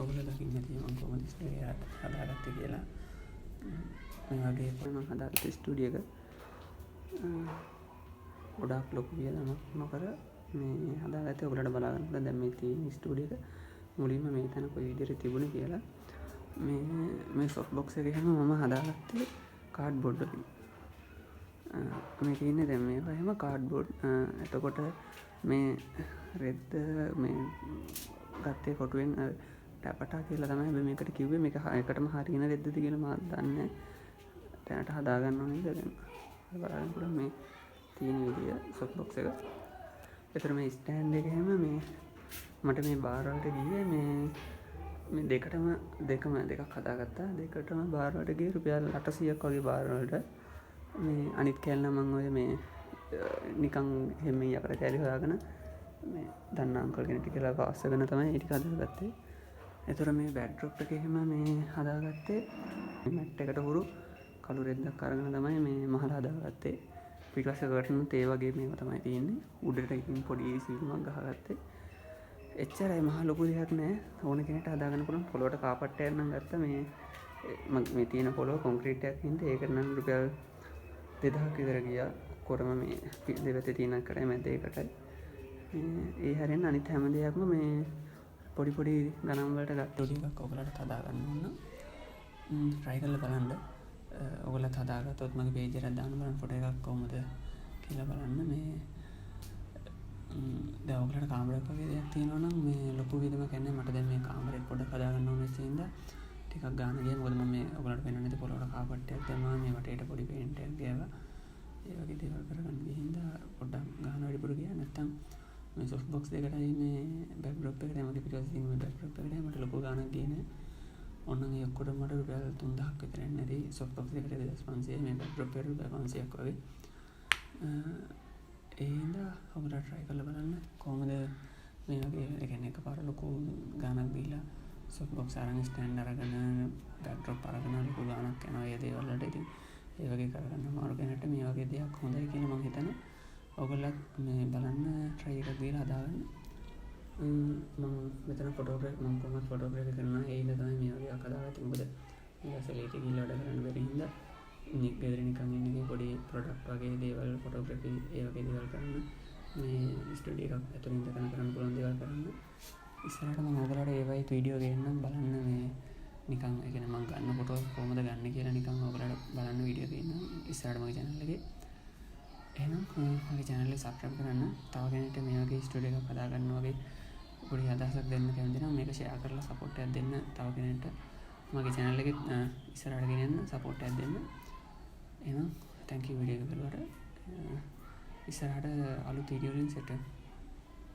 ඔයගොල්ලෝ දකින්න ඇති මම කොහොමද ස්ටුඩියෝ එක හදාගත්තේ කියලා. මේ වගේ මම හදාගත්ත ස්ටුඩියෝ එක ගොඩාක් ලොකු වියදමක් නොකර මේ හදාගත්තේ. ඔයගොල්ලන්ට බලා ගන්න පුළුවන් දැන් මේ තියෙන ස්ටුඩියෝ එක මුලින්ම මේ තැන කොයි විදිහට තිබුණේ කියලා. මේ සොෆ්ට් බොක්ස් එක එහෙම මම හදාගත්තේ කාඩ්බෝඩ් වලින්. මේ තියෙන්නේ දැන් මේක එහෙම කාඩ්බෝඩ්. එතකොට මේ රෙද්ද මේ ගත්තේ කොටුවෙන් ටැපටා කියලා තමයි මේකට කිව්වේ. මේක එකටම හරියන රෙද්දද කියලා මම දන්නේ නැහැ. දැනට හදාගන්න ඕනේ නේද දැන්. බලන්න පුළුවන් මේ තියෙන විදිය සොෆ්ට් බොක්ස් එක. ඒතර මේ ස්ටෑන්ඩ් එක එහෙම මේ මට මේ බාර් වලට ගියේ මේ දෙකක් හදාගත්තා. දෙකටම බාර් වලට ගියේ රුපියල් 800ක් වගේ බාර් වලට. මේ අනිත් කැලේ මම ඔය මේ නිකන් හැමෙන් යකට කැලේ හොයාගෙන මේ දන්න අංකල් කෙනෙක් කියලා පාස්සගෙන තමයි ඒ ටික හදාගත්තේ. ඒතර මේ බෑක්ඩ්‍රොප් එක එහෙම මේ හදාගත්තේ මැට් එකට හුරු කළු රෙද්දක් අරගෙන තමයි මේ මහලා හදාගත්තේ. පිටපස්සේ කටනුත් ඒ වගේ මේවා තමයි තියෙන්නේ. උඩට ඉතින් පොඩි සීලිමක් ගහගත්තේ. එච්චරයි මහ ලොකු දෙයක් නෑ. ඕන කෙනෙක්ට හදාගන්න පුළුවන්. පොළොවට කාපට්ටයක් නම් ගත්තා මේ තියෙන පොළොව කොන්ක්‍රීට් එකක් හින්දා ඒකට නම් රුපියල් 2000ක් විතර ගියා. කොරම මේ දෙපැත්තේ තියෙන කරේ මැද ඒකටයි. ඒ හැරෙන්න අනිත් හැම දෙයක්ම මේ පොඩි ගණන් වලට ගත්ත ටිකක් ඔයගලට හදාගන්න ඕන. try කරලා බලන්න. ඔයගලත් හදාගත්තොත් මගේ page එකට දාන්න බලන්න ෆොටෝ එකක් කොහමද කියලා බලන්න. මේ දැන් ඔයගලට කාමරයක් වගේ දෙයක් තියෙනවා නම් මේ ලොකු විදිහම කියන්නේ මට දැන් මේ කාමරේ පොඩ්ඩක් හදාගන්න ඕනේ ඉතින්ද ටිකක් ගන්න ගියා. මොකද මම මේ ඔයගලට පෙන්වන්න නැති පොළොවට කාපට්ටයක් දැම්මා. මේ වටේට පොඩි පේන්ට් එකක් ගෑවා. ඒ වගේ දේවල් කරගන්න ගිහින්ද පොඩ්ඩක් ගන්න වැඩිපුර ගියා. නැත්තම් මේ සොෆ්ට් බොක්ස් දෙකටයි මේ බෑක්ඩ්‍රොප් එකට මගේ පිටුපස්සේ තියෙන මේ බෑක්ඩ්‍රොප් එකට මට ලොකු ගාණක් ගියේ නෑ. ඔන්න ඒ ඔක්කොටම මට රුපියල් 3000ක් විතර එන්නේ නැති. සොෆ්ට් බොක්ස් එකට 2500 මේ බෑක්ඩ්‍රොප් එකට රුපියල් 500ක් වගේ. ඒ හින්දා ඔයගොල්ලෝ try කරලා බලන්න කොහොමද මේ වගේ ඒ කියන්නේ එකපාර ලොකු ගාණක් දීලා සොෆ්ට් බොක්ස් අරන් ස්ටෑන්ඩ් අරගෙන බෑක්ඩ්‍රොප් අරගෙන ලොකු ගාණක් යනවා. ඒ දේවල් වලට ඉතින් ඒ වගේ කරගන්න අමාරු කෙනෙක්ට මේ වගේ දෙයක් හොඳයි කියලා මම හිතනවා. ඔයගොල්ලොත් මේ බලන්න try එකක් දීලා හදාගන්න. මම මෙතන ෆොටෝග්‍රැෆි මම කොහොමද ෆොටෝග්‍රැෆි කරනවා ඒ ඉඳ තමයි මේ වගේ හදාගත්තේ. මොකද ඊළඟට ගිහිල්ලා වැඩ කරන්න බැරි හින්දා ගෙදර නිකන් ඉන්නේ පොඩි ප්‍රොඩක්ට් වගේ දේවල් ෆොටෝග්‍රැෆි ඒ වගේ දේවල් කරන්න මේ ස්ටුඩියෝ එකක් ඇතුළේ ඉඳන් කරන්න පුළුවන් දේවල් කරන්න. ඉස්සරහට මම ඔයගොල්ලන්ට ඒ වගේ වීඩියෝ ගේන්නම් බලන්න. මේ නිකන් ඒ කියන්නේ මම ගන්න ෆොටෝ කොහොමද ගන්න කියලා නිකන් ඔයගොල්ලන්ට බලන්න වීඩියෝ ගේන්නම් ඉස්සරහට මගේ channel එකේ. එහෙනම් මගේ channel එක subscribe කරන්න. තව කෙනෙක්ට මේ වගේ ස්ටුඩියෝ එකක් හදා ගන්න වගේ පොඩි අදහසක් දෙන්න කැමති නම් මේක share කරලා support එකක් දෙන්න. තව කෙනෙක්ට මගේ channel එකේ ඉස්සරහට ගෙනියන්න support එකක් දෙන්න. එහෙනම් thank you video එක බලුවට. ඉස්සරහට අලුත් වීඩියෝ වලින් සෙට්